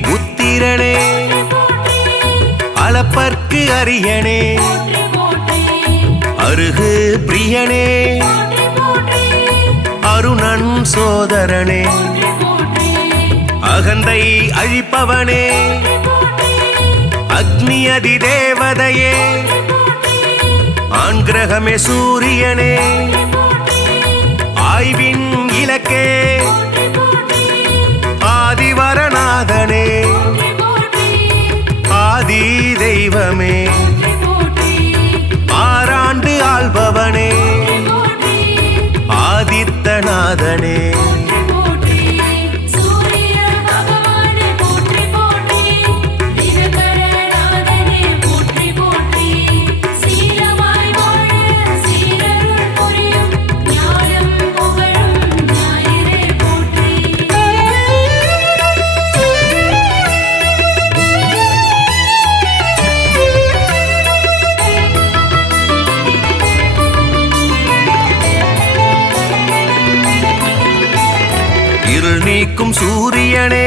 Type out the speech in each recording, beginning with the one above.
புத்திரனே அளப்பற்கு அரியனே அருகு பிரியனே அருணன் சோதரனே அகந்தை அழிப்பவனே அக்னி அதி தேவதையே ஆண் கிரகமே சூரியனே ஆய்வின் இலக்கே ஆதிவரநாதனே ஆதி தெய்வமே ஆறாண்டு ஆள்பவனே ஆதித்தநாதனே இருள் நீக்கும் சூரியனே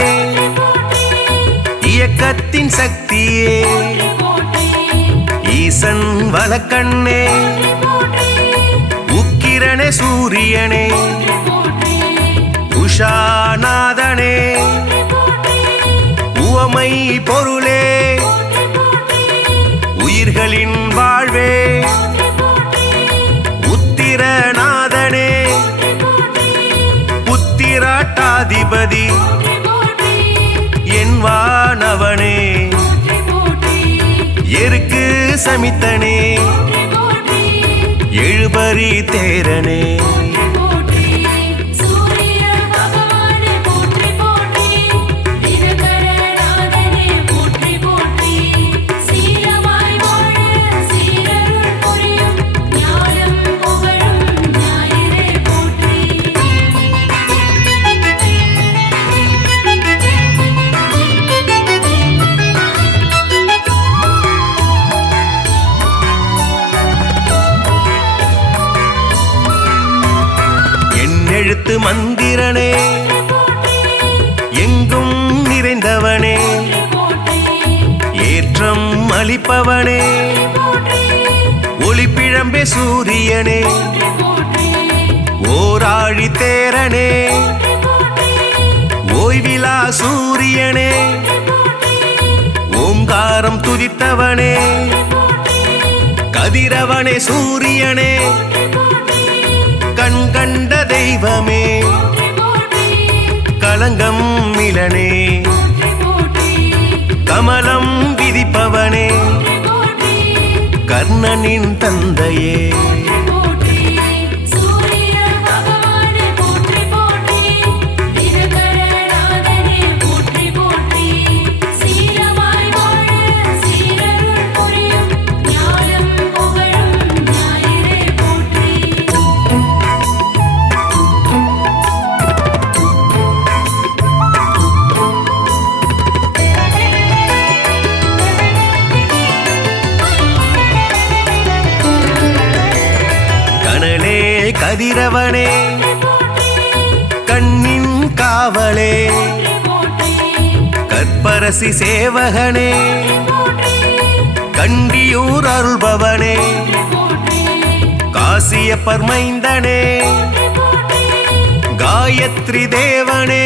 இயக்கத்தின் சக்தியே ஈசன் வலக்கண்ணே உக்கிரனே சூரியனே உஷாநாதனே உவமை பொருளே உயிர்களின் வாழ்வே உத்திரநாதனே புத்திராட்டாதிபதி என் வானவனே எருக்கு சமித்தனே எழுபறி தேரனே எழுத்து மந்திரனே எங்கும் நிறைந்தவனே ஏற்றம் அளிப்பவனே ஒளிப்பிழம்பே சூரியனே ஓராழி தேரனே ஓய்விலா சூரியனே ஓங்காரம் துதித்தவனே கதிரவனே சூரியனே கண் கண்ட தெய்வமே கலங்கம் மிலனே கமலம் விதிப்பவனே கர்ணனின் தந்தையே கதிரவனே கண்ணின் காவலே கற்பரசி சேவகனே கண்டியூர் அருள்பவனே காசிய பர்மைந்தனே காயத்ரி தேவனே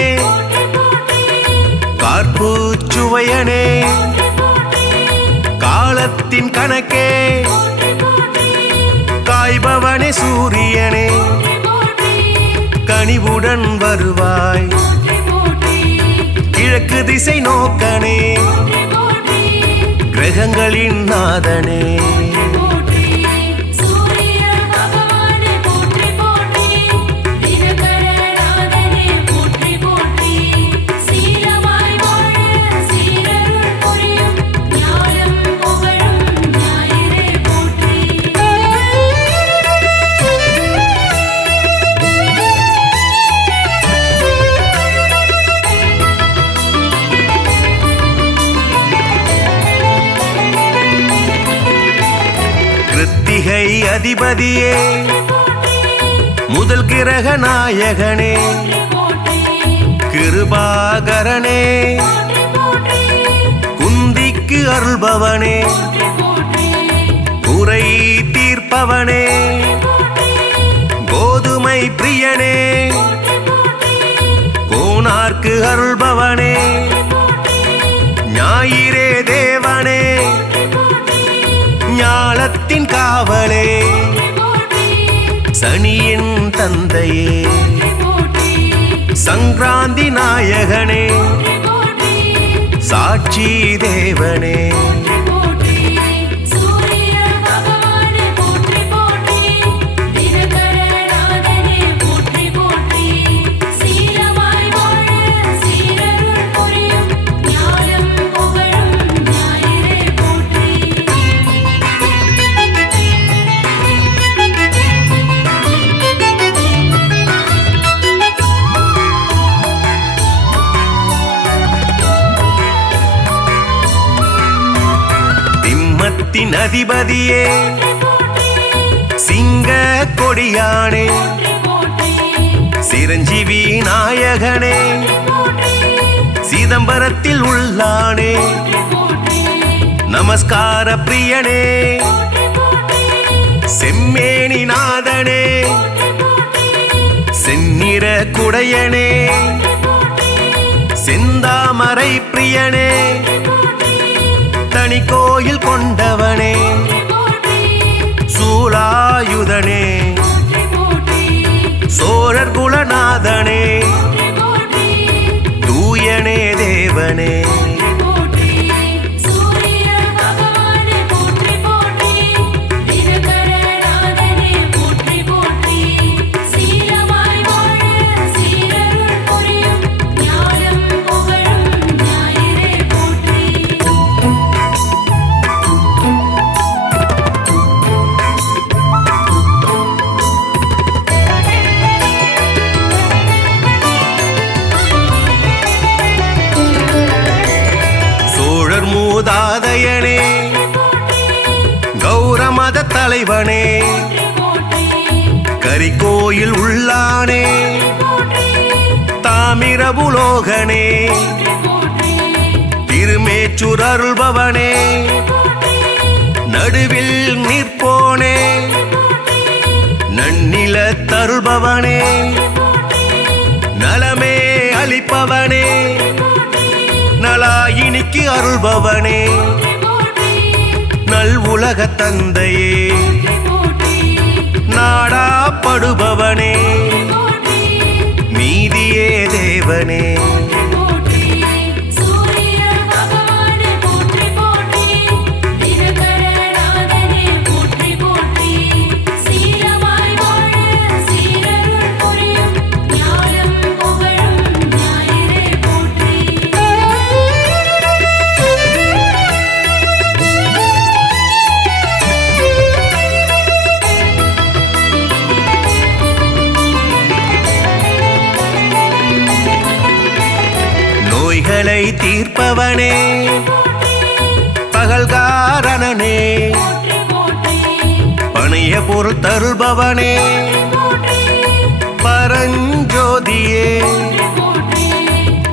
கார்பூச்சுவையனே காலத்தின் கணக்கே காய்பவனே சூரியனே கனிவுடன் வருவாய் கிழக்கு திசை நோக்கனே கிரகங்களின் நாதனே கிருத்திகை அதிபதியே முதல் கிரக நாயகனே கிருபாகரனே அருள்பவனே குறை தீர்ப்பவனே கோதுமை பிரியனே கோனார்க்கு அருள்பவனே ஞாயிறே தேவனே ஞாலத்தின் காவலே சனியின் தந்தையே சங்கராந்தி நாயகனே சாட்சி தேவனே அதிபதியே சிங்க கொடியானே சிரஞ்சீவி நாயகனே சிதம்பரத்தில் உள்ளானே நமஸ்கார பிரியனே செம்மேனி நாதனே செந்நிற குடையனே செந்தாமரை பிரியனே தனி கோயில் கொண்டவனே சூலாயுதனே சோழர் குலநாதனே தூயனே தேவனே மூதாதையனே கௌரமத தலைவனே கரிகோயில் உள்ளானே தாமிரபுலோகனே திருமேச்சூர் அருள்பவனே நடுவில் நிற்போனே நன்னில தருள்பவனே நலமே அளிப்பவனே நலாயினிக்கு அருள்பவனே நல் உலக தந்தையே நாடாப்படுபவனே மீதியே தேவனே நோய்களை தீர்ப்பவனே பகல்காரணனே பணிய பொருள் தருள்பவனே பரஞ்சோதியே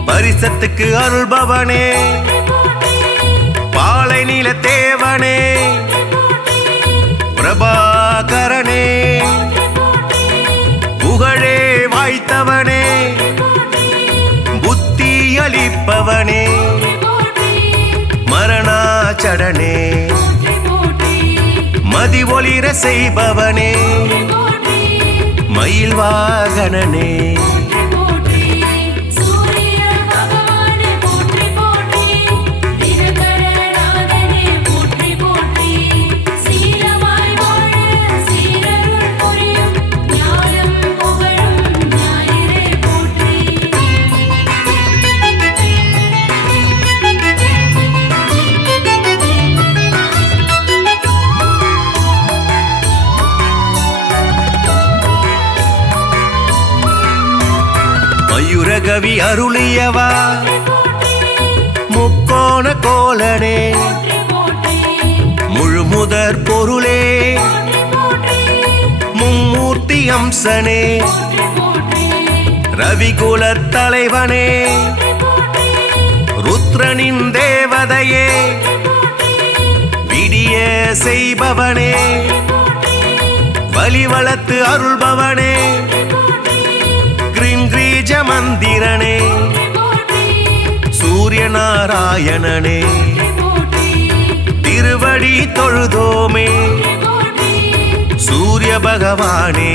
பரிசத்துக்கு அருள்பவனே பாலை நில தேவனே பிரபாகரனே புகழே வாய்த்தவனே புத்தி அளிப்பவனே மரணாச்சடனே மதி ஒளிர செய்பவனே மயில் வாகனனே மயூரகவி அருளியவா முக்கோண கோலனே முழுமுதற் பொருளே மும்மூர்த்தி அம்சனே ரவிகுலத் தலைவனே ருத்ரனின் தேவதையே செய்ய செய்பவனே வலி வளர்த்து அருள்பவனே கிரீஞ்ச மந்திரனே சூரிய நாராயணனே திருவடி தொழுதோமே சூரிய பகவானே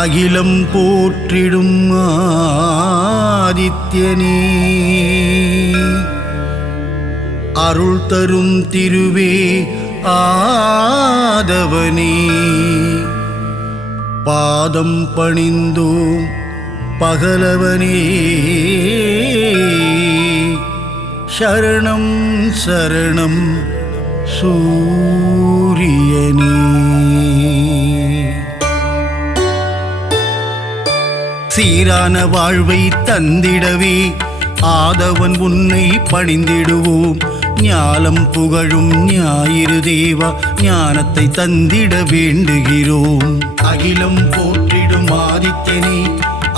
அகிலம் போற்றிடும் ஆதித்யனே அருள் தரும் திருவே ஆதவனே பாதம் பணிந்தோம் பகலவனே சரணம் சரணம் சூரியனே சீரான வாழ்வை தந்திடவே ஆதவன் உன்னை பணிந்திடுவோம் ஞாலம் புகழும் ஞாயிறு தேவா ஞானத்தை தந்திட வேண்டுகிறோம் அகிலம் போற்றிடும் ஆதித்யனே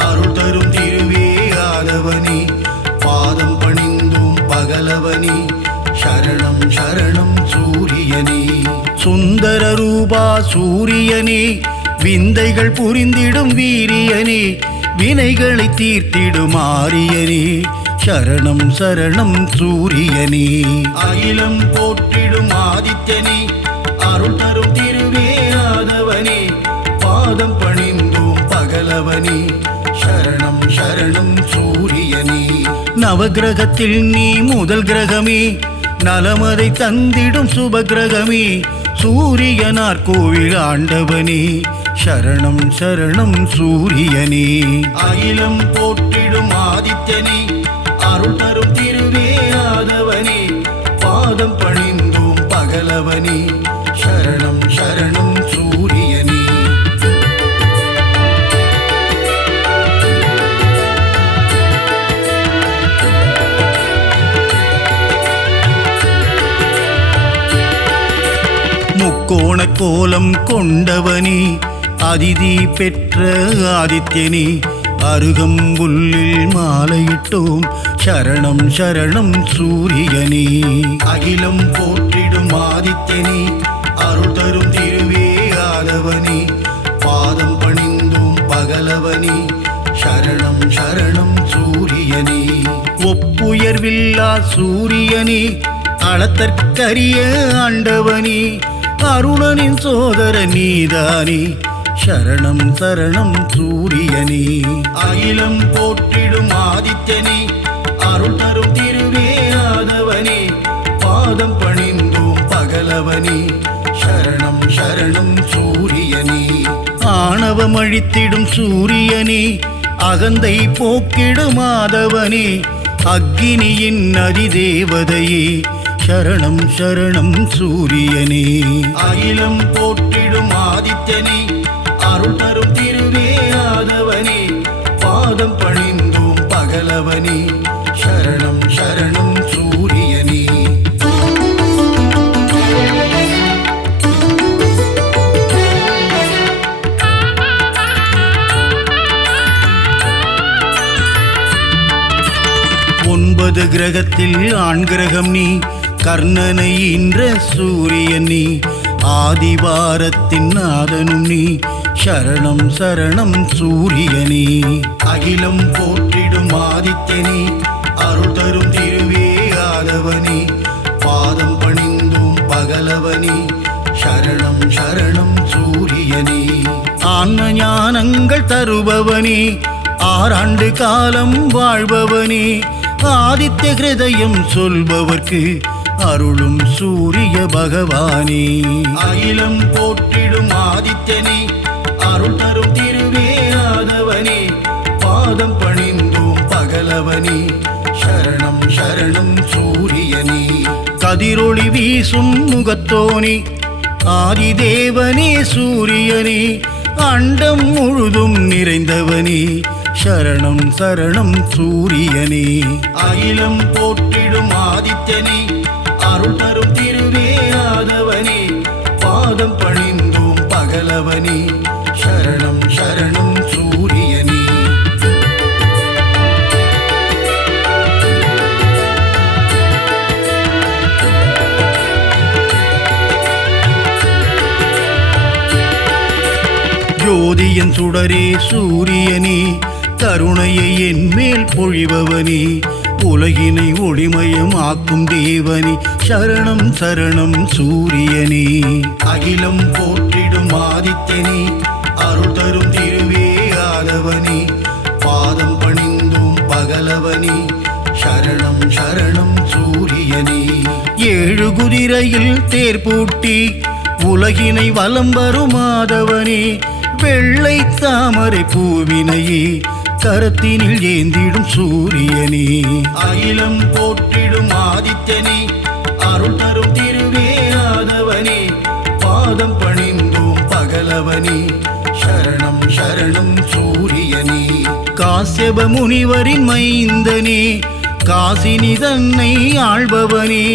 அருள் தரும் திருவே ஆதவனே பாதம் பணிந்தோம் பகலவனே சரணம் சரணம் சூரியனே சுந்தர ரூபா சூரியனே விந்தைகள் புரிந்திடும் வீரியனே வினைகளை தீர்த்திடும் ஆரியனே சரணம் சரணம் சூரியனே அகிலம் போற்றிடும் ஆதித்யனே அருள் தரும் திருவே ஆதவனே பாதம் பணிந்தோம் பகலவனே சரணம் சரணம் சூரியனே நவகிரகத்தில் நீ முதல் கிரகமே நலமதை தந்திடும் சுபகிரகமே சூரியனார் கோவில் ஆண்டவனே சரணம் சரணம் சூரியனே அகிலம் போற்றிடும் ஆதித்யனே அருள் தரும் திருவே ஆதவனே பாதம் பணிந்தோம் பகலவனே சரணம் சரணம் சூரியனே முக்கோண கோலம் கொண்டவனே அதிதி பெற்ற ஆதித்யனே அருகம்புல்லில் மாலையிட்டோம் சரணம் சரணம் சூரியனே அகிலம் போற்றிடும் ஆதித்யனே அருள் தரும் திருவே ஆதவனே பாதம் பணிந்தோம் பகலவனே சரணம் சரணம் சூரியனே ஒப்புயர்வில்லா சூரியனே அளத்தற்கரிய ஆண்டவனே அருணனின் சோதர நீதானே சரணம் சரணம் சூரியனே அகிலம் போற்றிடும் ஆதித்யனே அருள் தரும் திருவே ஆதவனே பாதம் பணிந்தோம் பகலவனே சரணம் சரணம் சூரியனே ஆணவம் அழித்திடும் சூரியனே அகந்தை போக்கிடும் ஆதவனே அக்கினியின் அதிதேவதையே சரணம் சரணம் சூரியனே அகிலம் போற்றிடும் ஆதித்யனே அருள் தரும் திருவே ஆதவனே பாதம் பணிந்தோம் பகலவனே சரணம் சரணம் சூரியனே ஒன்பது கிரகத்தில் ஆண் கிரகம் நீ கர்ணனை ஈன்ற சூரியன் நீ ஆதிவாரத்தின் நாதனும் நீ சரணம் சரணம் சூரியனே அகிலம் போற்றிடும் ஆதித்யனே அருள் தரும் திருவே ஆதவனே பாதம் பணிந்தோம் பகலவனே சரணம் சரணம் சூரியனே ஆன்ம ஞானங்கள் தருபவனே ஆறாண்டு காலம் வாழ்பவனே ஆதித்ய ஹிருதயம் சொல்பவர்க்கு அருளும் சூரிய பகவானே அகிலம் போற்றிடும் ஆதித்யனே அருள் தரும் திருவே ஆதவனே பாதம் பணிந்தோம் பகலவனே சரணம் சரணம் சூரியனே கதிரொளி வீசும் முகத்தோனே ஆதிதேவனே சூரியனே அண்டம் முழுதும் நிறைந்தவனே சரணம் சரணம் சூரியனே அகிலம் போற்றிடும் ஆதித்யனே அருள் தரும் திருவே ஆதவனே பாதம் பணிந்தோம் பகலவனே சரணம் சரணம் சூரியனே ஜோதியன் சுடரே சூரியனே கருணையை என் மேல் பொழிபவனே உலகினை ஒளிமயம் ஆக்கும் தேவனே சரணம் சரணம் சூரியனே அகிலம் போற்றிடும் ஆதித்யனே அருள் தரும் திருவே ஆதவனே பாதம் பணிந்தோம் பகலவனே சரணம் சரணம் சூரியனே ஏழு குதிரையில் தேர் பூட்டி உலகினை வலம் வரும் ஆதவனே வெள்ளை தாமரை பூவினையே கரத்தினில் ஏந்திடும் சூரியனே அகிலம் போற்றிடும் ஆதித்யனே அருள் தரும் திருவே ஆதவனே பாதம் பணிந்தோம் பகலவனே சரணம் சரணம் சூரியனே காசியப முனிவரின் மைந்தனே காசினி தன்னை ஆள்பவனே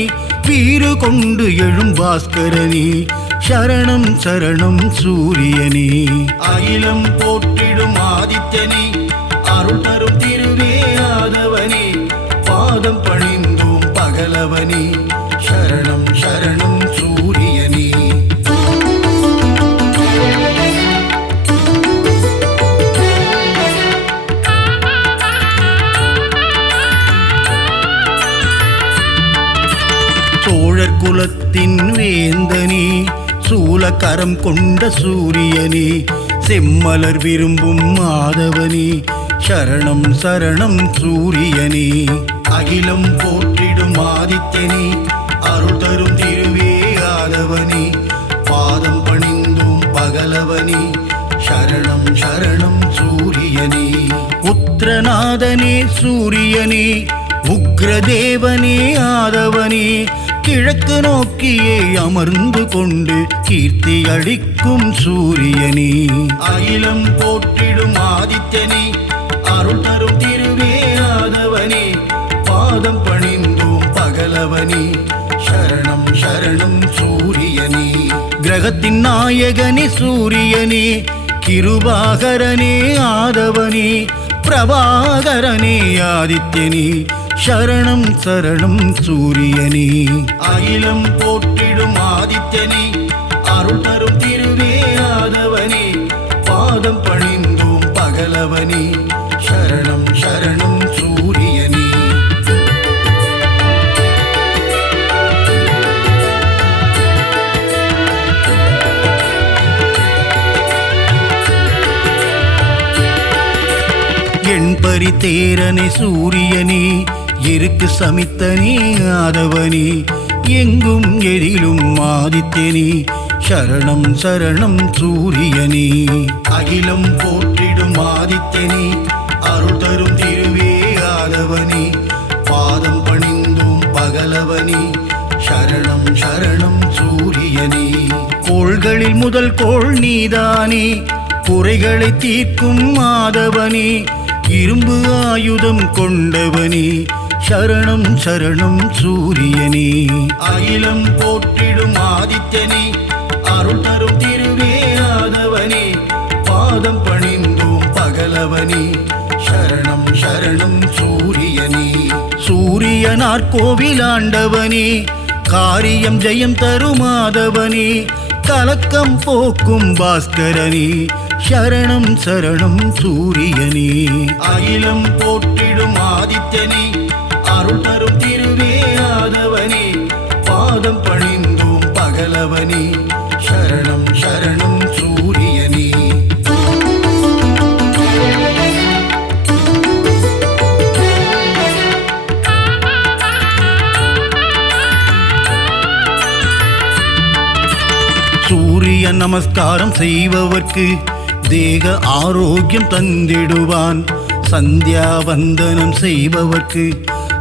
வீறு கொண்டு எழும் பாஸ்கரனே சரணம் சரணம் சூரியனே அகிலம் போற்றிடும் ஆதித்யனே அருள் தரும் திருவே ஆதவனே பாதம் பணிந்தோம் பகலவனே சரணம் சரணம் சூரியனே சோழர் குலத்தின் வேந்தனே சூலக்கரம் கொண்ட சூரியனே செம்மலர் விரும்பும் மாதவனே சரணம் சரணம் சூரியனே அகிலம் போற்றிடும் ஆதித்யனே அருள் தரும் திருவே ஆதவனே பாதம் பணிந்தோம் பகலவனே சரணம் சரணம் சூரியனே உத்திரநாதனே சூரியனே உக்ரதேவனே ஆதவனே கிழக்கு நோக்கியே அமர்ந்து கொண்டு கீர்த்தி அளிக்கும் சூரியனே அகிலம் போற்றிடும் ஆதித்யனே அருள் தரும் திருவே ஆதவனே பாதம் பணிந்தோம் பகலவனே சரணம் சரணம் சூரியனே கிரகத்தின் நாயகனே சூரியனே கிருபாகரனே ஆதவனே பிரபாகரனே ஆதித்யனே சரணம் சரணம் சூரியனே அகிலம் போற்றிடும் ஆதித்யனே அருள் தரும் திருவே ஆதவனே பாதம் பணிந்தோம் பகலவனே சரணம் சரணம் சூரியனே எண்பரி தேரனே சூரியனே இருக்கு சமித்தனே ஆதவனே எங்கும் எதிலும் ஆதித்யனே சரணம் சரணம் சூரியனே அகிலம் போற்றிடும் ஆதித்யனே அருள் தரும் திருவே ஆதவனே பாதம் பணிந்தோம் பகலவனே சரணம் சரணம் சூரியனே கோள்களில் முதல் கோள் நீதானே குறைகளை தீர்க்கும் ஆதவனே இரும்பு ஆயுதம் கொண்டவனே சரணம் சரணம் சூரியனே அகிலம் போற்றிடும் ஆதித்யனே அருள் தரும் திருவே ஆதவனே பாதம் பணிந்தோம் பகலவனே சரணம் சரணம் சூரியனே சூரியனார் கோவிலாண்டவனே காரியம் ஜெயம் தரும் ஆதவனே கலக்கம் போக்கும் பாஸ்கரனே சரணம் சரணம் சூரியனே அகிலம் போற்றிடும் ஆதித்யனே அருள் தரும் திருவே ஆதவனே பாதம் பணிந்தோம் பகலவனே சரணம் சரணம் சூரியனே சூரிய நமஸ்காரம் செய்பவர்க்கு தேக ஆரோக்கியம் தந்திடுவான் சந்தியா வந்தனம் செய்பவர்க்கு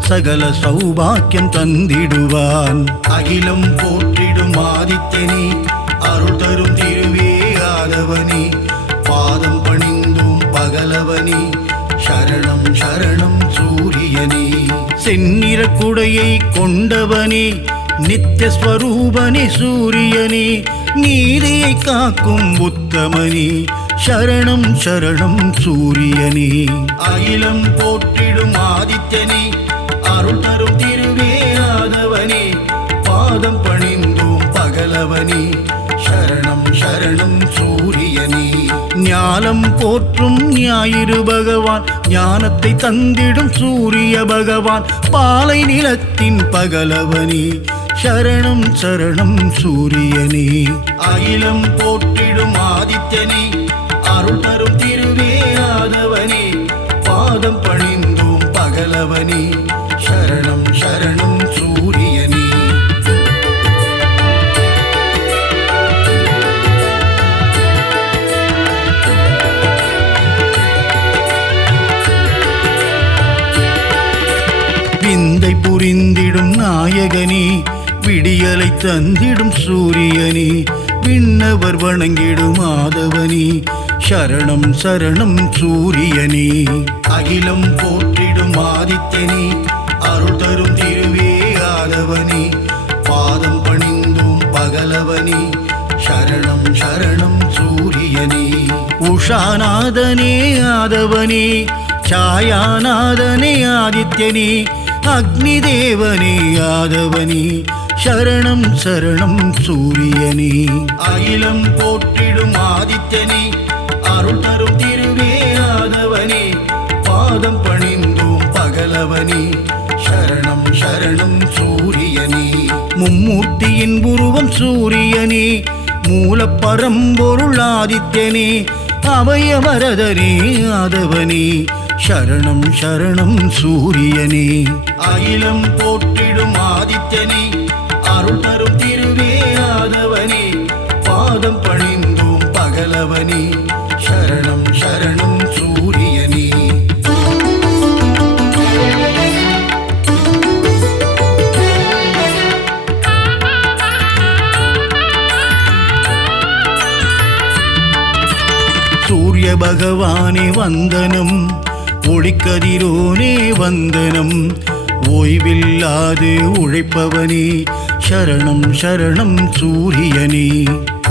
சகல சௌபாக்கியம் தந்திடுவான். அகிலம் போற்றிடும் ஆதித்யனே, அருள் தரும் திருவே ஆதவனே, பாதம் பணிந்தோம் பகலவனே, சரணம் சரணம் சூரியனே. செந்நிற குடையை கொண்டவனே, நித்திய ஸ்வரூபனே சூரியனே, நீதியை காக்கும் உத்தமனே, சரணம் சரணம் சூரியனே. அகிலம் போற்றிடும் ஆதித்யனே, அருள் தரும் திருவே ஆதவனே, பாதம் பணிந்தோம் பகலவனே, சரணம் சரணம் சூரியனே. ஞானம் போற்றும் ஞாயிறு பகவான், ஞானத்தை தந்திடும் சூரிய பகவான், பாலை நிலத்தின் பகலவனே, சரணம் சரணம் சூரியனே. அகிலம் போற்றிடும் ஆதித்யனே, அருள் தரும் திருவே ஆதவனே, பாதம் பணிந்தோம் பகலவனே, சரணம் சரணம் சூரியனே. விந்தை புரிந்திடும் நாயகனே, விடியலை தந்திடும் சூரியனே, விண்ணவர் வணங்கிடும் ஆதவனே, சரணம் சரணம் சூரியனே. அகிலம் போற்றிடும் ஆதித்யனே, அருள் தரும் திருவே ஆதவனே, பாதம் பணிந்தோம் பகலவனே, சரணம் சரணம் சூரியனே. உஷாநாதனே ஆதவனே, சாயாநாதனே ஆதித்யனே, அக்னி தேவனே ஆதவனே, சரணம் சரணம் சூரியனே. அகிலம் போற்றிடும் ஆதித்யனே, அருள் தரும் திருவே ஆதவனே, பாதம் பணிந்தோம் பகலவனே, சரணம் சரணம் சூரியனே. மும்மூர்த்தியின் உருவம் சூரியனே, மூலப்பரம்பொருள் ஆதித்யனே, அபயவரதனே ஆதவனே, சரணம் சரணம் சூரியனே. அகிலம் போற்றிடும் ஆதித்யனே, அருள் தரும் திருவே ஆதவனே, பாதம் பணிந்தோம் பகலவனே, சரணம் சரணம் சூரியனே. சூரிய பகவானே வந்தனம், ஒளிக்கதிரோனே வந்தனம், ஓய்வில்லாது உழைப்பவனே, சரணம் சரணம் சூரியனே.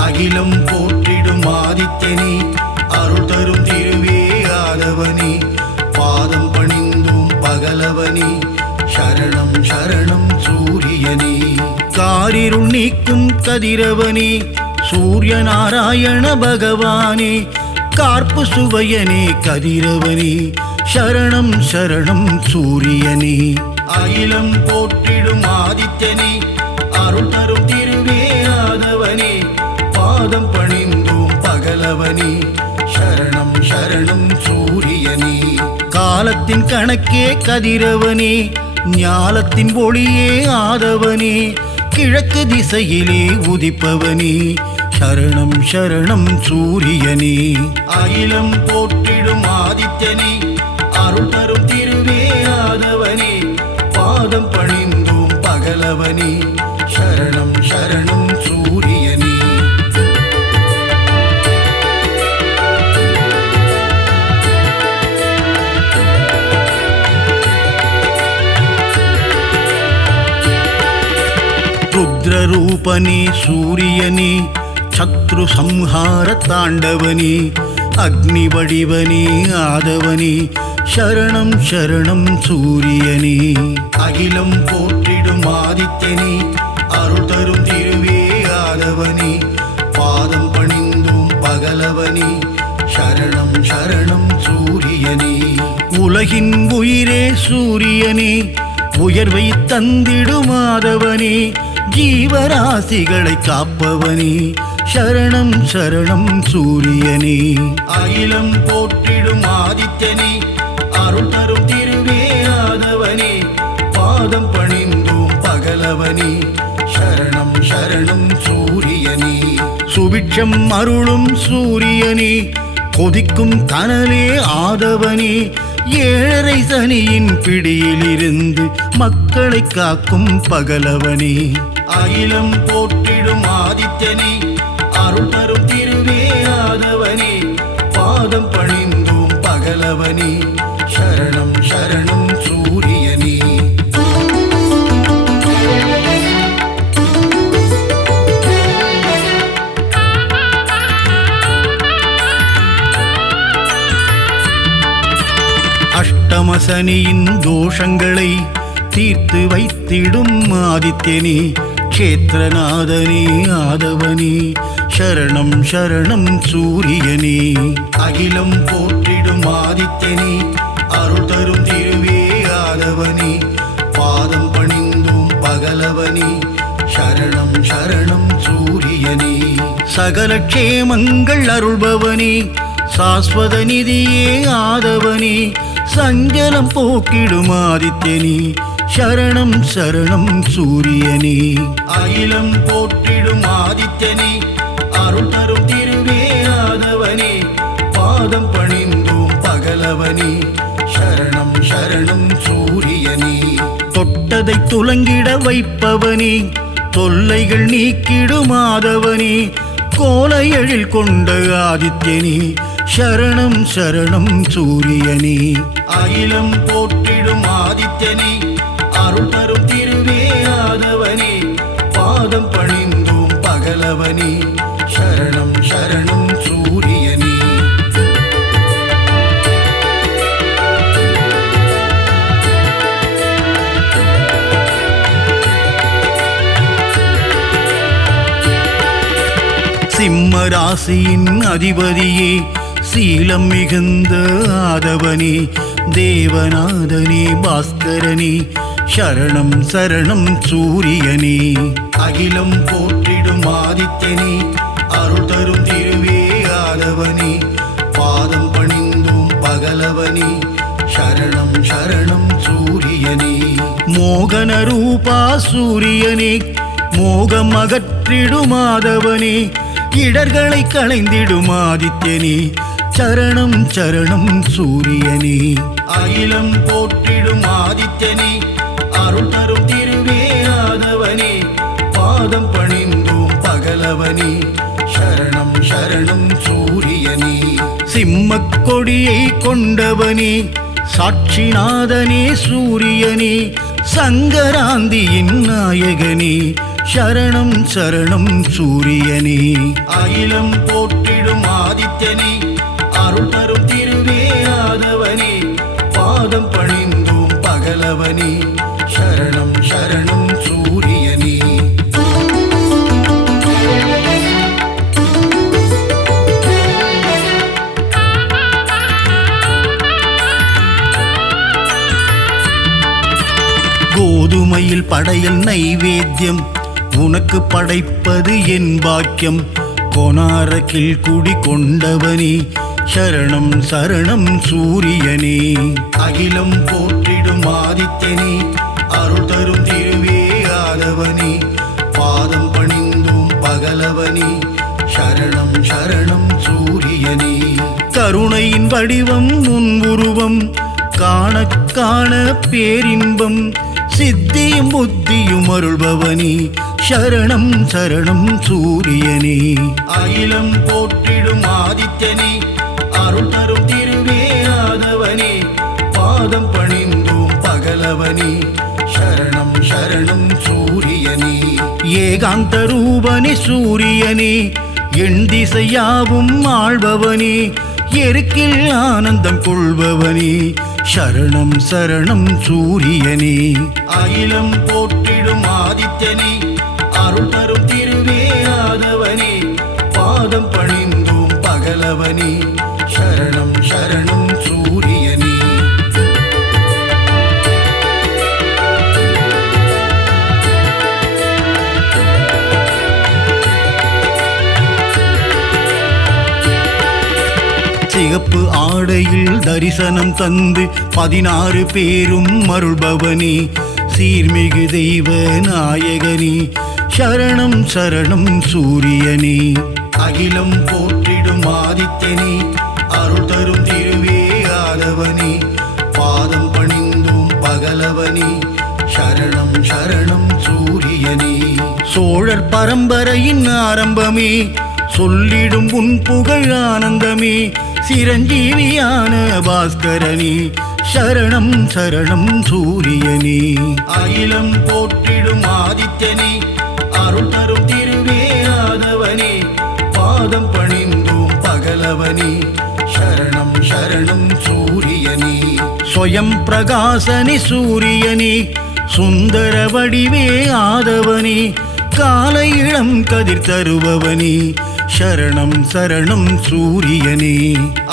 அகிலம் போற்றிடும் ஆதித்யனே, அருள் தரும் திருவே ஆதவனே, பாதம் பணிந்தோம் பகலவனே, சரணம் சரணம் சூரியனே. காரிருள் நீக்கும் கதிரவனே, சூரிய நாராயண பகவானே, கார்ப்பு சுவையனே கதிரவனே, சரணம் சரணம் சூரியனே. அகிலம் போற்றிடும் ஆதித்யனே, அருள் தரும் திருவே ஆதவனே, பாதம் பணிந்தோம் பகலவனே, சரணம் சரணம் சூரியனே. காலத்தின் கணக்கே கதிரவனே, ஞாலத்தின் ஒளியே ஆதவனே, கிழக்கு திசையிலே உதிப்பவனே, சரணம் சரணம் சூரியனே. அகிலம் போற்றிடும் ஆதித்யனே, அருள் தரும் திருவே ஆதவனே, பாதம் பணிந்தோம் பகலவனே, சரணம் சரணம் சூரியனே. ருத்ரரூபனே சூரியனே, சத்ரு சம்ஹார தாண்டவனே, அக்னி வடிவனே ஆதவனே, சரணம் சரணம் சூரியனே. அகிலம் போற்றிடும் ஆதித்யனே, அருள் தரும் திருவே ஆதவனே, பாதம் பணிந்தோம் பகலவனே, சரணம் சரணம் சூரியனே. உலகின் உயிரே சூரியனே, உயர்வை தந்திடும் ஆதவனே, ஜீவராசிகளை காப்பவனே, சரணம் சரணம் சூரியனே. அகிலம் போற்றிடும் ஆதித்யனே, அருள் தரும் திருவே ஆதவனே, பாதம் பணிந்தோம் பகலவனே, சரணம் சரணம் சூரியனே. சுபிட்சம் அருளும் சூரியனே, கொதிக்கும் கனலே ஆதவனே, ஏழரை சனியின் பிடியிலிருந்து மக்களை காக்கும் பகலவனே, அகிலம் போற்றிடும் ஆதித்யனே, அருள் தரும் திருவே ஆதவனே, பாதம் பணிந்தோம் பகலவனே, சரணம் சரணம் சூரியனே. அஷ்டமசனியின் தோஷங்களை தீர்த்து வைத்திடும் ஆதித்யனே, க்ஷேத்திரநாதனே ஆதவனே, சரணம் சரணம் சூரியனே. அகிலம் போற்றிடும் ஆதித்யனே, அருள் தரும் திருவே ஆதவனே, பாதம் பணிந்தோம் பகலவனே, சரணம் சரணம் சூரியனே. சகல க்ஷேமங்கள் அருள்பவனே, சாஸ்வத நிதியே ஆதவனே, சஞ்சலம் போக்கிடும் ஆதித்யனே, சரணம் சரணம் சூரியனே. அகிலம் போற்றிடும் ஆதித்யனே, அருள் தரும் திருவே ஆதவனே, பாதம் பணிந்தோம் பகலவனே, சரணம் சரணம் சூரியனே. தொட்டதை துலங்கிட வைப்பவனே, தொல்லைகள் நீக்கிடும் ஆதவனே, கோலை எழில் கொண்ட ஆதித்யனே, சரணம் சரணம் சூரியனே. அகிலம் போற்றிடும் ஆதித்யனே, அருள் தரும் திருவே ஆதவனே, பாதம் பணிந்தோம் பகலவனே, சரணம் சரணம் சூரியனே. சிம்ம ராசியின் அதிபதியே, சீலம் மிகுந்த ஆதவனே, தேவநாதனே பாஸ்கரனே, சரணம் சரணம் சூரியனே. அகிலம் போற்றிடும் ஆதித்யனே, அருள் தரும் திருவே ஆதவனே, பாதம் பணிந்தோம் பகலவனே, சரணம் சரணம் சூரியனே. மோகன ரூபா சூரியனே, மோகம் அகற்றிடும் ஆதவனே, இடர்களை களைந்திடும் ஆதித்யனே, சரணம் சரணம் சூரியனே. அகிலம் போற்றிடும் ஆதித்யனே, அருள் தரும் திருவே ஆதவனே, பாதம் பணிந்தோம் பகலவனே, சரணம் சரணம் சூரியனே. சிம்மக் கொடியை கொண்டவனே, சாட்சிநாதனே சூரியனே, சங்கராந்தியின் நாயகனே, சரணம் சரணம் சூரியனே. அகிலம் போற்றிடும் ஆதித்யனே, அருள் தரும் திருவே ஆதவனே, பாதம் பணிந்தோம் பகலவனே, சரணம் சரணம் சூரியனே. கோதுமையில் படையல் நைவேத்தியம் உனக்கு படைப்பது என் பாக்கியம், கொனாரக்கில் குடி கொண்டவனே, சரணம் சரணம் சூரியனே. அகிலம் போற்றிடும் ஆதித்யனே, அருள் தரும் திருவே ஆதவனே, பாதம் பணிந்தோம் பகலவனே, சரணம் சரணம் சூரியனே. கருணையின் வடிவம் உன் உருவம் காண காண பேரின்பம், சித்தியும் புத்தியும் அருள்பவனே, சரணம் சரணம் சூரியனே. அகிலம் போற்றிடும் ஆதித்யனே, அருள் தரும் திருவே ஆதவனே, பாதம் பணிந்தோம் பகலவனே, சரணம் சரணம் சூரியனே. ஏகாந்த ரூபனே சூரியனே, எண் திசையாவும் ஆள்பவனே, எருக்கில் ஆனந்தம் கொள்பவனே, சரணம் சரணம் சூரியனே. அகிலம் போற்றிடும் ஆதித்யனே, அருள் தரும் திருவே ஆதவனே, பாதம் பணிந்தோம் பகலவனே, சரணம் சரணம் சூரியனே. சிகப்பு ஆடையில் தரிசனம் தந்து 16 பேரும் அருள்பவனே, சீர்மிகு தெய்வ நாயகனே, சரணம் சரணம் சூரியனே. அகிலம் போற்றிடும் ஆதித்யனே, அருள் தரும் திருவே ஆதவனே, ஆதவனே சரணம் சரணம் சூரியனே. சோழர் பரம்பரையின் ஆரம்பமே சொல்லிடும் உன் புகழ் ஆனந்தமே. சிரஞ்சீவியான பாஸ்கரனே சரணம் சரணம் சூரியனே. அகிலம் போற்றிடும் ஆதித்யனே அருள் தரும் திருவே ஆதவனே. பாதம் பணிந்தோம் பகலவனே சரணம் சரணம் சூரியனே. ஸ்வயம் பிரகாசனே சூரியனே சுந்தர வடிவே ஆதவனே. காலை இளம் கதிர் தருபவனே சரணம் சரணம் சூரியனே.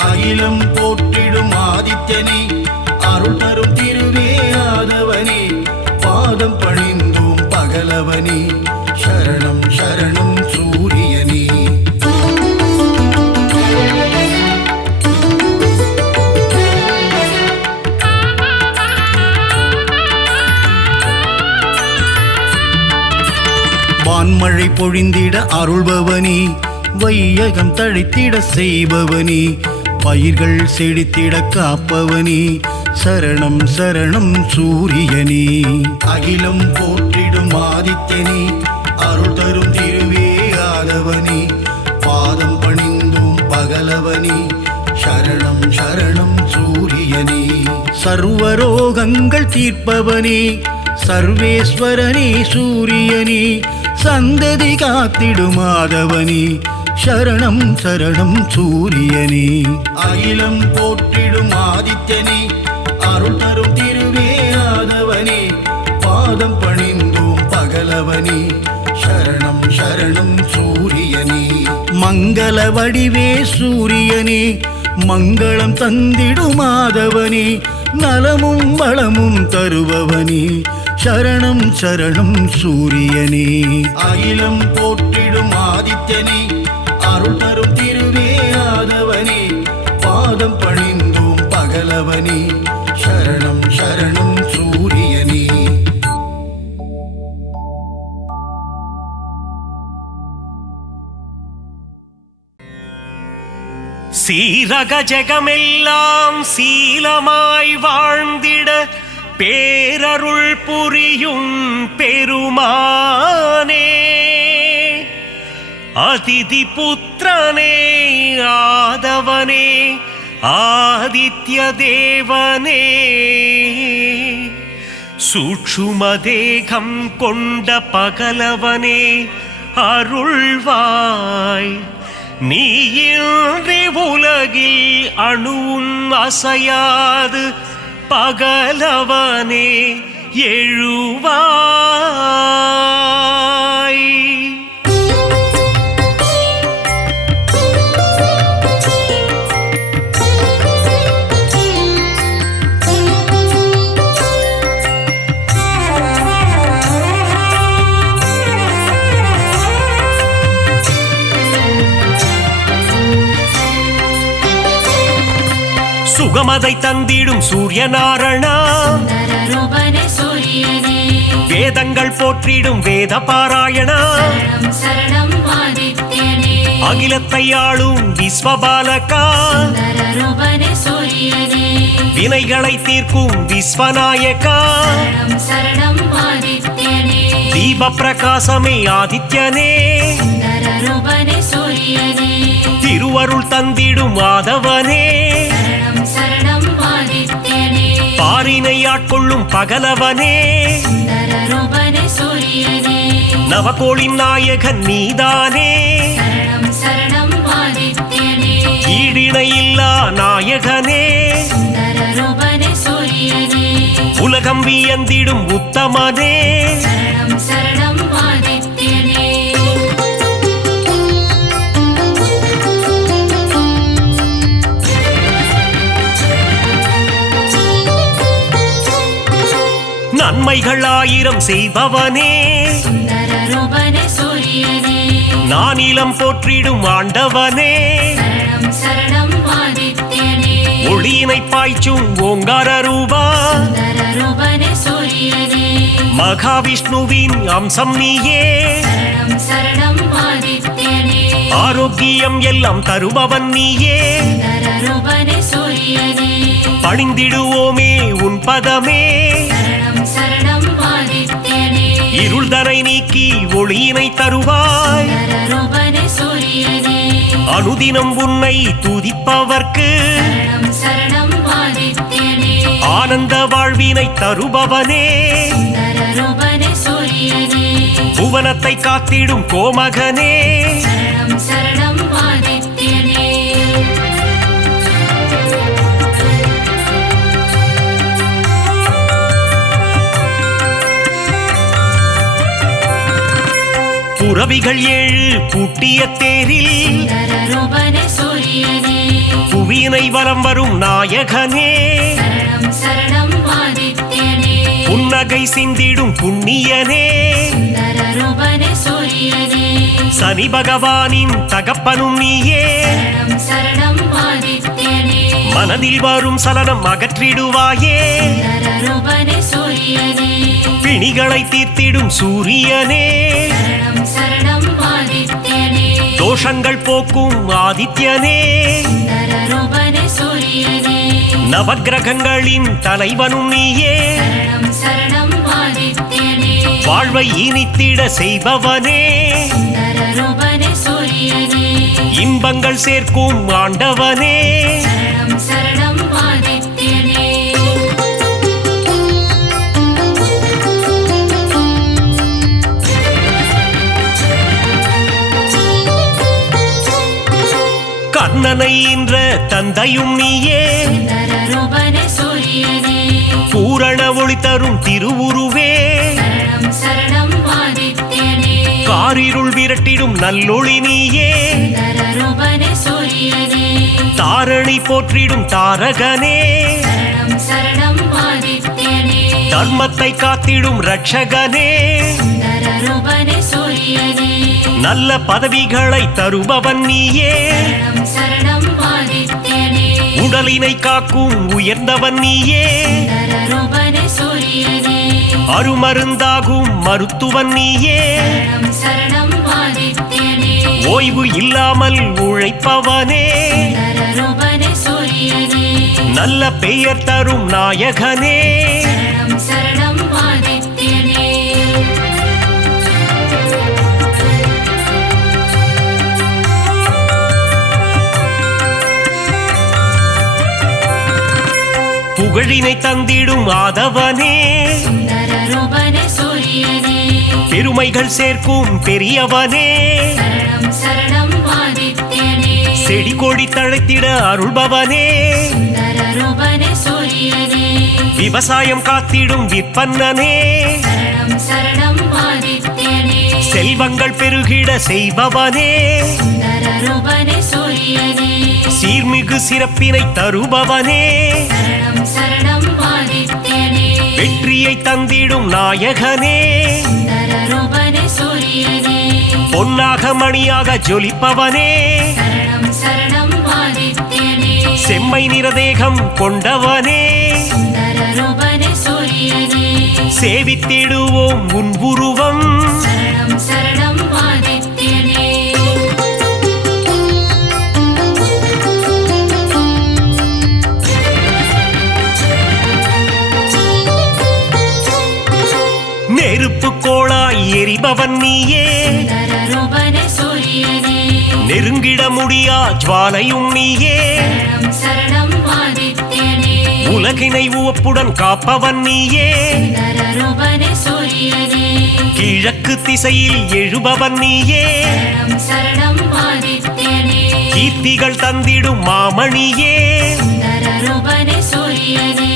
அகிலம் போற்றிடும் ஆதித்யனே அருள் தரும் திருவே ஆதவனே. பாதம் பணிந்தோம் பகலவனே சரணம் சரணம் சூரியனே. வான்மழை பொழிந்திட அருள்பவனே வையகம் தழைத்திட செய்பவனே. பயிர்கள் செழித்திட காப்பவனே சரணம் சரணம் சூரியனே. அகிலம் போற்றிடும் ஆதித்யனே அருள் தரும் திருவே ஆதவனே. பாதம் பணிந்தோம் பகலவனே சரணம் சரணம் சூரியனே. சர்வரோகங்கள் தீர்ப்பவனே சர்வேஸ்வரனே சூரியனே. சந்ததி காத்திடும் ஆதவனே சரணம் சரணம் சூரியனே. அகிலம் போற்றிடும் ஆதித்யனே அருள் தரும் திருவே ஆதவனே. பாதம் பணிந்தோம் பகலவனே சரணம் சரணம் சூரியனே. மங்கள வடிவே சூரியனே மங்களம் தந்திடும் ஆதவனே. நலமும் வளமும் தருபவனே சரணம் சரணம் சூரியனே. அகிலம் போற்றிடும் ஆதித்யனே அருள் தரும் திருவே ஆதவனே. பாதம் பணிந்தோம் பகலவனே சரணம் சரணம் சூரியனே. சீரக ஜெகமெல்லாம் சீலமாய் வாழ்ந்திட பேரருள் புரியும் பெருமானே. அதிதி புத்திரனே ஆதவனே ஆதித்ய தேவனே. சூட்சுமதேகம் கொண்ட பகலவனே அருள்வாய். நீயின்றி உலகில் அணுவும் அசையாது பகலவனே எழுவாய். சுகமதை தந்திடும் சூரியநாரணா வேதங்கள் போற்றிடும் வேத பாராயணா. அகிலத்தை ஆளும் விஸ்வபாலகா வினைகளை தீர்க்கும் விஸ்வநாயகா. தீப பிரகாசமே ஆதித்யனே திருவருள் தந்திடும் ஆதவனே. பாரினை ஆட்கொள்ளும் பகலவனே நவகோளின் நாயகன் நீதானே. ஈடிணையில்லா நாயகனே உலகம் வியந்திடும் உத்தமனே. நன்மைகள் ஆயிரம் செய்பவனே நானிலம் போற்றிடும் ஆண்டவனே. ஒளியினை பாய்ச்சும் ஓங்கார ரூபா மகாவிஷ்ணுவின் அம்சம் நீயே. ஆரோக்கியம் எல்லாம் தருபவன் நீயே. பணிந்திடுவோமே உன் பதமே இருளதனை நீக்கி ஒளியினை தருவாய். ரூபனே சூரியனே அனுதினம் உன்னை துதிப்பவர்க்கு சரணம் சரணம் ஆதித்யனே ஆனந்த வாழ்வினை தருபவனே. ரூபனே சூரியனே புவனத்தை காத்திடும் கோமகனே சரணம் சரணம் ஆதித்யனே புரவிகள் 7 பூட்டிய தேரில் ரூபனே சூரியனே புவியினை வலம் வரும் நாயகனே. சரணம் சரணம் ஆதித்யனே புன்னகை சிந்திடும் புண்ணியனே. ரூபனே சூரியனே சனி பகவானின் தகப்பனும் நீயே. சரணம் சரணம் ஆதித்யனே மனதில் வரும் சலனம் அகற்றிடுவாயே. ரூபனே சூரியனே பிணிகளை தீர்த்திடும் சூரியனே. சரணம் சரணம் ஆதித்யனே தோஷங்கள் போக்கும் ஆதித்யனே. ரூபனே சூரியனே நவக்கிரகங்களின் தலைவனும் நீயே. சரணம் சரணம் ஆதித்யனே வாழ்வை இனித்திட செய்பவனே. ரூபனே சூரியனே இன்பங்கள் சேர்க்கும் ஆண்டவனே. சரணம் சரணம் ஆதித்யனே கர்ணனை ஈன்ற தந்தையும் நீயே. ரூபனே சூரியனே பூரண ஒளி தரும் திருவுருவே. சரணம் சரணம் ஆதித்யனே காரிருள் விரட்டிடும் நல்லொளி நீயே. ரூபனே சூரியனே தாரணி போற்றிடும் தாரகனே. சரணம் சரணம் ஆதித்யனே தர்மத்தை காத்திடும் ரட்சகனே. ரூபனே சூரியனே நல்ல பதவிகளை தருபவன் நீயே. சரணம் சரணம் ஆதித்யனே உடலினை காக்கும் உயர்ந்தவன் நீயே. ரூபனே சூரியனே அருமருந்தாகும் மருத்துவன் நீயே. சரணம் சரணம் ஆதித்யனே ஓய்வு இல்லாமல் உழைப்பவனே. ரூபனே சூரியனே நல்ல பெயர் தரும் நாயகனே. சரணம் சரணம் ஆதித்யனே புகழினை தந்திடும் ஆதவனே. ரூபனே சூரியனே பெருமைகள் சேர்க்கும் பெரியவனே. சரணம் சரணம் ஆதித்யனே செடி கொடி தழைத்திட அருள்பவனே. ரூபனே சூரியனே விவசாயம் காத்திடும் விற்பன்னனே. சரணம் சரணம் ஆதித்யனே செல்வங்கள் பெருகிட செய்பவனே. ரூபனே சூரியனே சீர்மிகு சிறப்பினை தருபவனே. சரணம் சரணம் ஆதித்யனே வெற்றியை தந்திடும் நாயகனே. ரூபனே சூரியனே பொன்னாக மணியாக ஜொலிப்பவனே. சரணம் சரணம் ஆதித்யனே செம்மை நிறதேகம் கொண்டவனே. ரூபனே சூரியனே சேவித்திடுவோம் உன் உருவம். சரணம் சரணம் ஆதித்யனே நெருப்பு கோளாய் எரிபவன் நீயே. ரூபனே சூரியனே நெருங்கிட முடியா ஜுவாலையும் நீயே. சரணம் சரணம் ஆதித்யனே உலகினை உவப்புடன் காப்பவன் நீயே. ரூபனே சூரியனே கிழக்கு திசையில் எழுபவன் நீயே. சரணம் சரணம் ஆதித்யனே கீர்த்திகள் தந்திடும் மாமணியே. ரூபனே சூரியனே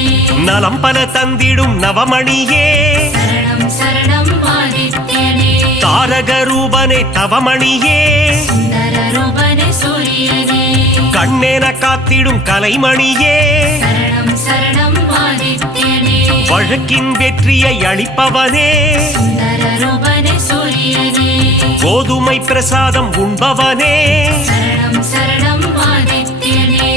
நலம் பல தந்திடும் நவமணியே. சரணம் சரணம் ஆதித்யனே தாரக ரூபனே தவமணியே. ரூபனே சூரியனே கண்ணென காத்திடும் கலைமணியே. சரணம் சரணம் ஆதித்யனே வழக்கின் வெற்றியை அளிப்பவனே. ரூபனே சூரியனே கோதுமை பிரசாதம் உண்பவனே. சரணம் சரணம் ஆதித்யனே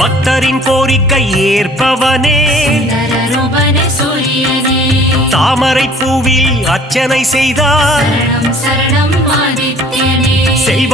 பக்தரின் கோரிக்கை ஏற்பவனே. ரூபனே சூரியனே தாமரை பூவில் அர்ச்சனை செய்தார். சரணம் சரணம் ஆதித்யனே செல்வ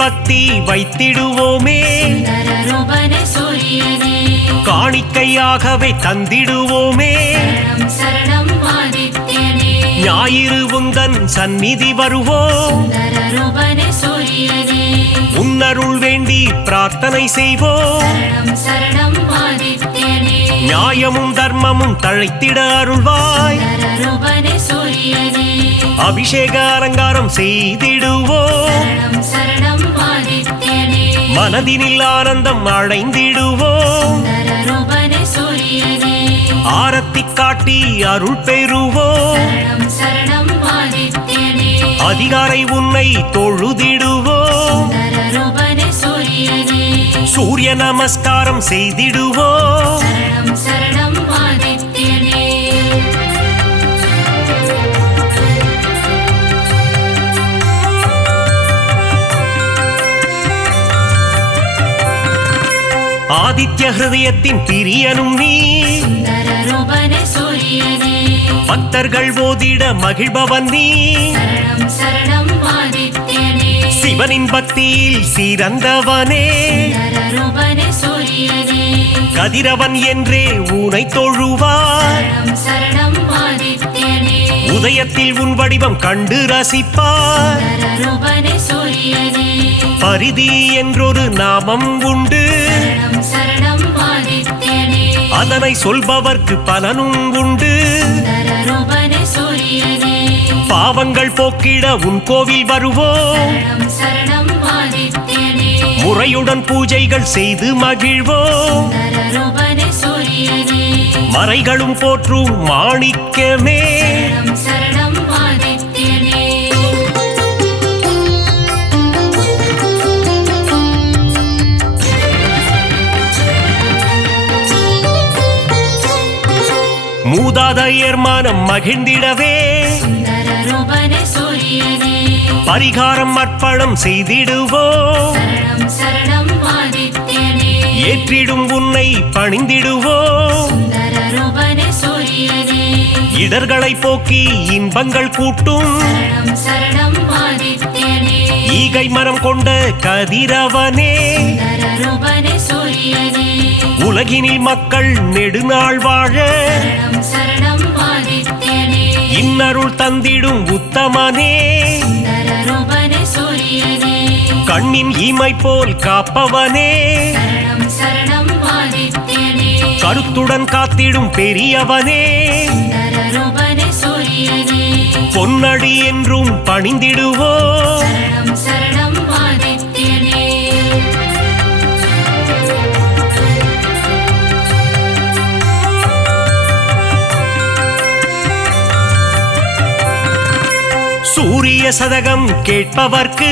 பக்தி வைத்திடுவோமே சுந்தரரூபனே சூரியனே காணிக்கையாகவே தந்திடுவோமே சரணம் சரணம் ஆதித்யனே ஞாயிறு உந்தன் சந்நிதி வருவோம் சுந்தரரூபனே சூரியனே உன்னருள் வேண்டி பிரார்த்தனை செய்வோம் சரணம் சரணம் ஆதித்யனே நியாயமும் தர்மமும் தழைத்திட அருள்வாய் சுந்தரரூபனே சூரியனே அபிஷேக அலங்காரம் செய்திடுவோம் சரணம் சரணம் ஆதித்யனே மனதினில் ஆனந்தம் அடைந்திடுவோம் சுந்தரரூபனே சூரியனே ஆரத்தி காட்டி அருள் பெறுவோம் சரணம் சரணம் ஆதித்யனே அதிகாரை உன்னை தொழுதிடுவோம் சுந்தரரூபனே சூரியனே சூரிய நமஸ்காரம் செய்திடுவோம் சரணம் சரணம் ஆதித்யனே ஆதித்ய ஹிருதயத்தின் பிரியனும் நீ சுந்தரரூபனே சூரியனே பக்தர்கள் ஓதிட மகிழ்பவன் நீ சரணம் சரணம் ஆதித்யனே சிவனின் பக்தியில் சிறந்தவனே சுந்தரரூபனே சூரியனே கதிரவன் என்றே உனை தொழுவார் சரணம் சரணம் ஆதித்யனே உதயத்தில் உன் வடிவம் கண்டு ரசிப்பார் சுந்தரரூபனே சூரியனே பரிதி என்றொரு நாமம் உண்டு சரணம் சரணம் ஆதித்யனே அதனை சொல்பவர்க்கு பலனும் உண்டு சுந்தரரூபனே சூரியனே பாவங்கள் போக்கிட உன் கோவில் வருவோம் சரணம் சரணம் ஆதித்யனே முறையுடன் பூஜைகள் செய்து மகிழ்வோம் சுந்தரரூபனே சூரியனே மறைகளும் போற்றும் மாணிக்கமே சரணம் சரணம் ஆதித்யனே மூதாதையர் மனம் மகிழ்ந்திடவே சுந்தரரூபனே சூரியனே பரிகாரம் அர்ப்பணம் செய்திடுவோம் சரணம் சரணம் ஆதித்யனே ஏற்றிடும் உன்னை பணிந்திடுவோம் சுந்தரரூபனே சூரியனே இடர்களை போக்கி இன்பங்கள் கூட்டும் சரணம் சரணம் ஆதித்யனே ஈகை மரம் கொண்ட கதிரவனே சுந்தரரூபனே சூரியனே உலகினில் மக்கள் நெடுநாள் வாழ சரணம் சரணம் ஆதித்யனே இன்னருள் தந்திடும் உத்தமனே சுந்தரரூபனே சூரியனே கண்ணின் இமை போல் காப்பவனே சரணம் சரணம் ஆதித்யனே கருத்துடன் காத்திடும் பெரியவனே சுந்தரரூபனே சூரியனே பொன்னடி என்றும் பணிந்திடுவோம் சரணம் சரணம் ஆதித்யனே சூரிய சதகம் கேட்பவர்க்கு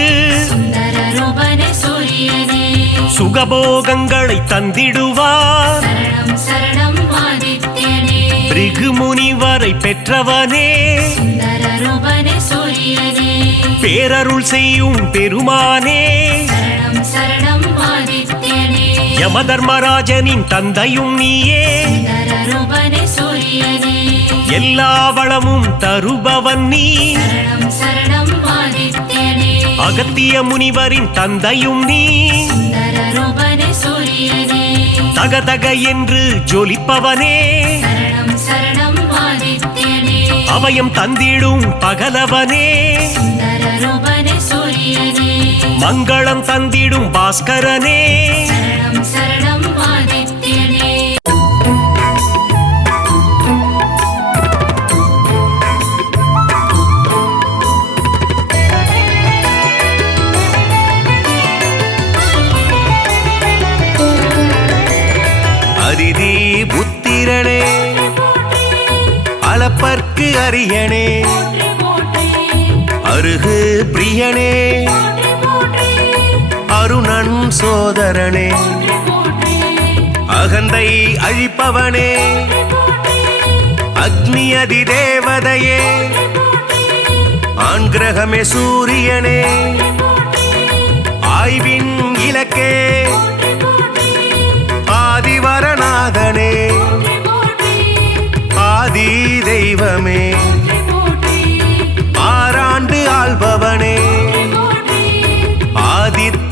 சுந்தரரூபனே சூரியனே சுகபோகங்களை தந்திடுவார் சரணம் சரணம் ஆதித்யனே பிருகு முனிவரை பெற்றவனே சுந்தரரூபனே சூரியனே பேரருள் செய்யும் பெருமானே சரணம் சரணம் ஆதித்யனே யமதர்மராஜனின் தந்தையும் நீயே சுந்தரரூபனே சூரியனே எல்லா வளமும் தருபவன் நீ சரணம் சரணம் ஆதித்யனே அகத்திய முனிவரின் தந்தையும் நீ சுந்தரரூபனே சூரியனே தகதக என்று ஜொலிப்பவனே சரணம் சரணம் ஆதித்யனே அபயம் தந்திடும் பகலவனே சுந்தரரூபனே சூரியனே மங்களம் தந்திடும் பாஸ்கரனே சரணம் சரணம் ஆதித்யனே அதிதி புத்திரனே அளப்பற்கு அரியனே அருகு பிரியனே அருணன் சோதரனே அகந்தை அழிப்பவனே அக்னி அதிதேவதையே ஆண் கிரகமே சூரியனே ஆய்வின் இலக்கே ஆதிவரநாதனே ஆதி தெய்வமே ஆறாண்டு ஆள்பவனே ஆதித்ய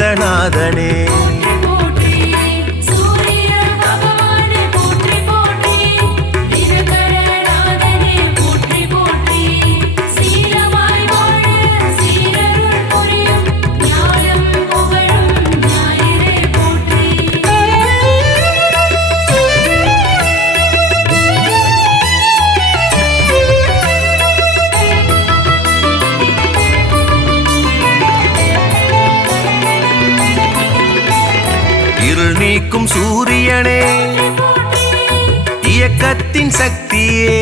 நீக்கும் சூரியனே இயக்கத்தின் சக்தியே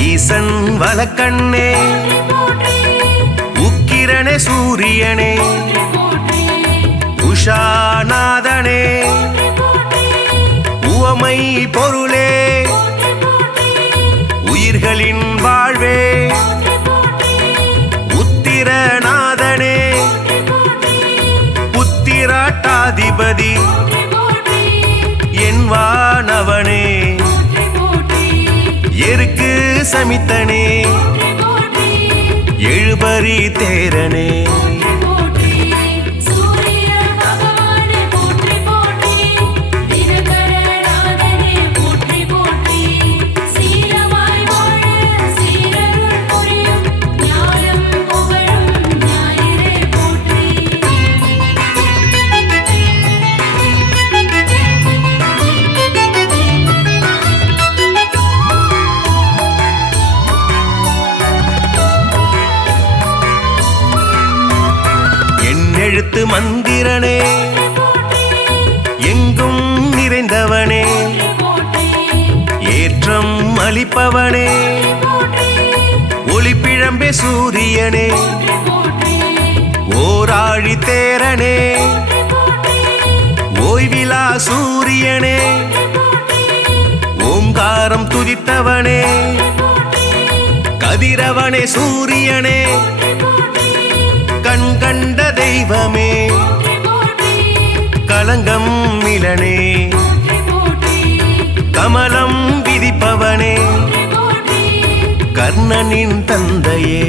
ஈசன் வலக்கண்ணே உக்கிரனே சூரியனே உஷாநாதனே உவமை பொருளே உயிர்களின் வாழ்வே உத்திரநாதனே புத்திராட்டாதிபதி என் வானவனே எருக்கு சமித்தனே எழுபறி தேரனே எழுத்து மந்திரனே எங்கும் நிறைந்தவனே ஏற்றம் அளிப்பவனே ஒளிப்பிழம்பே சூரியனே ஓராழி தேரனே ஓய்விலா சூரியனே ஓங்காரம் துதித்தவனே கதிரவனே சூரியனே கண் கண்ட தெய்வமே களங்கம் மிலனே கமலம் விதிப்பவனே கர்ணனின் தந்தையே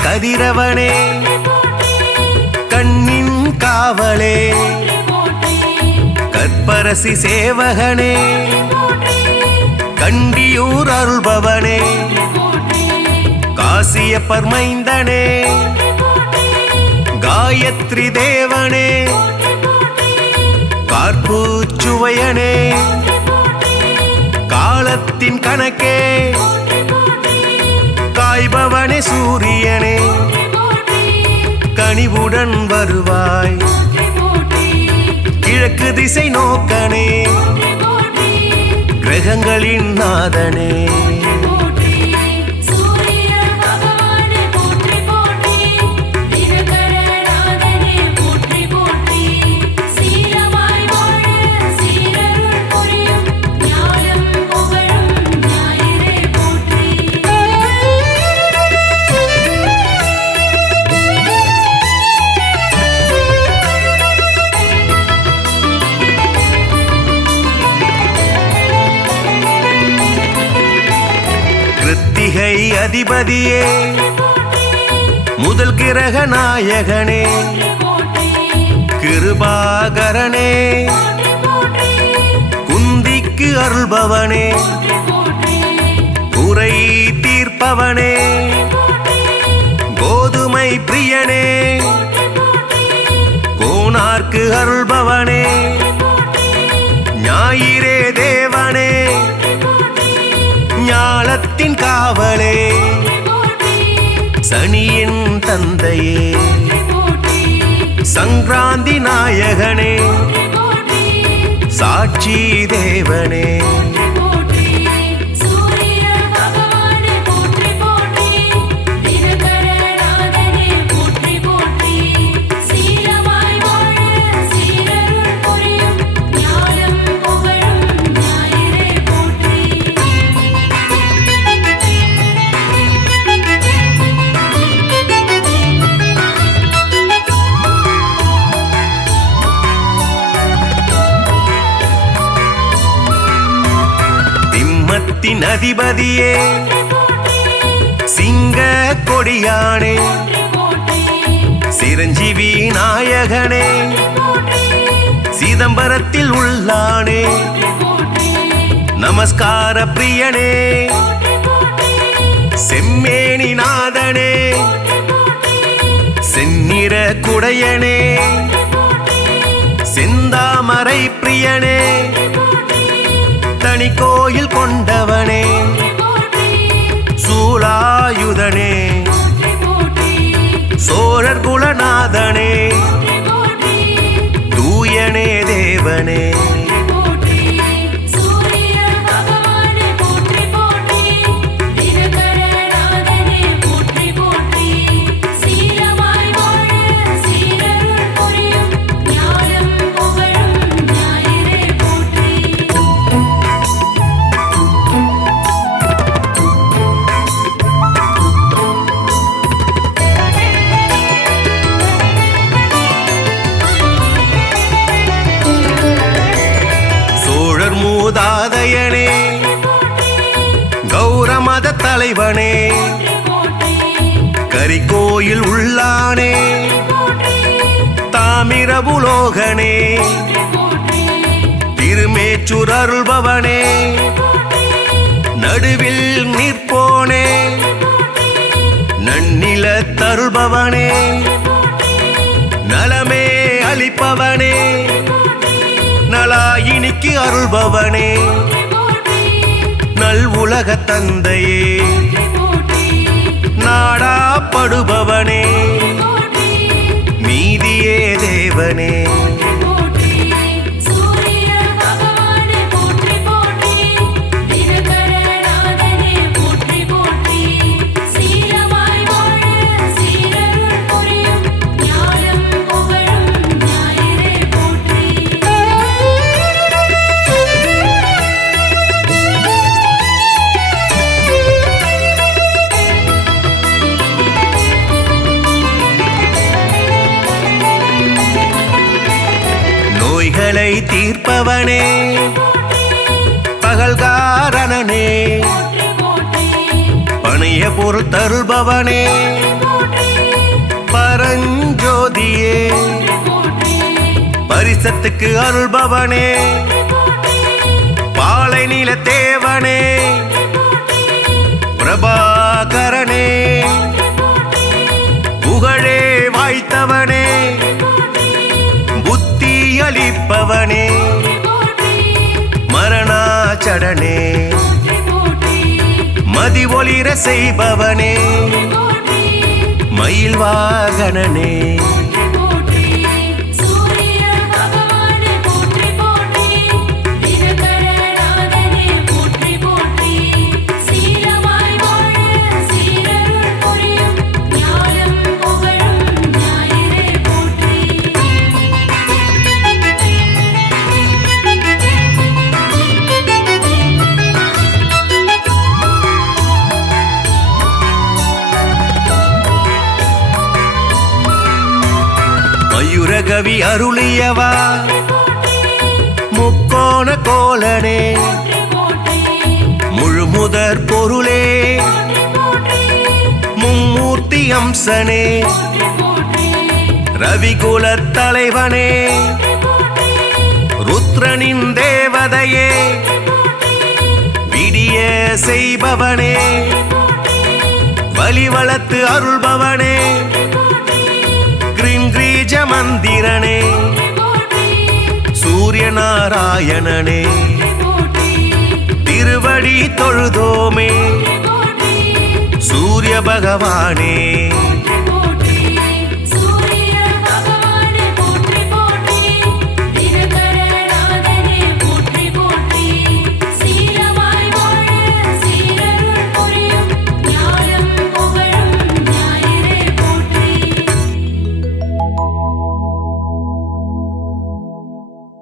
கதிரவனே கண்ணின் காவலே கற்பரசி சேவகனே கண்டியூர் அருள்பவனே காசியப்பர் மைந்தனே காயத்ரி தேவனே கார்பூச்சுவையனே காலத்தின் கணக்கே காய்பவனே சூரியனே கனிவுடன் வருவாய் கிழக்கு திசை நோக்கனே கிரகங்களின் நாதனே கிருத்திகை அதிபதியே முதல் கிரக நாயகனே கிருபாகரனே குந்திக்கு அருள்பவனே குறை தீர்ப்பவனே கோதுமை பிரியனே கோனார்க்கு அருள்பவனே ஞாயிறே தேவனே ஞாலத்தின் காவலே சனியின் தந்தையே சங்கராந்தி நாயகனே சாட்சி தேவனே அதிபதியே சிங்க கொடியானே சிற சிரஞ்சீவி நாயகனே சிதம்பரத்தில் உள்ளானே நமஸ்கார பிரியனே செம்மேனி நாதனே செந்நிற குடையனே செந்தாமரை பிரியனே தனி கோயில் கொண்டவனே சூலாயுதனே சோழர் குலநாதனே தூயனே தேவனே மூதாதையனே கௌரமத தலைவனே கரிகோயில் உள்ளானே தாமிரபுலோகனே திருமேச்சூர் அருள்பவனே நடுவில் நிற்போனே நன்னில தருள்பவனே நலமே அளிப்பவனே நலாயினிக்கு அருள்பவனே நல் உலக தந்தையே நாடாப்படுபவனே நீதியே தேவனே நோய்களை தீர்ப்பவனே பகல்காரணனே பணிய பொருள் தருள்பவனே பரஞ்சோதியே பரிசத்துக்கு அருள்பவனே பாலை நில தேவனே பிரபாகரனே புகழே வாய்த்தவனே அளிப்பவனே மரணாச்சடனே மதி ஒளிர செய்பவனே மயில் வாகனனே மயூரகவி அருளியவா முக்கோண கோலனே முழுமுதற் பொருளே மும்மூர்த்தி அம்சனே ரவிகுலத் தலைவனே ருத்ரனின் தேவதையே விடிய செய்பவனே வலிவளத்து அருள்பவனே கிரீஜ மந்திரனே சூரிய நாராயணனே திருவடி தொழுதோமே சூரிய பகவானே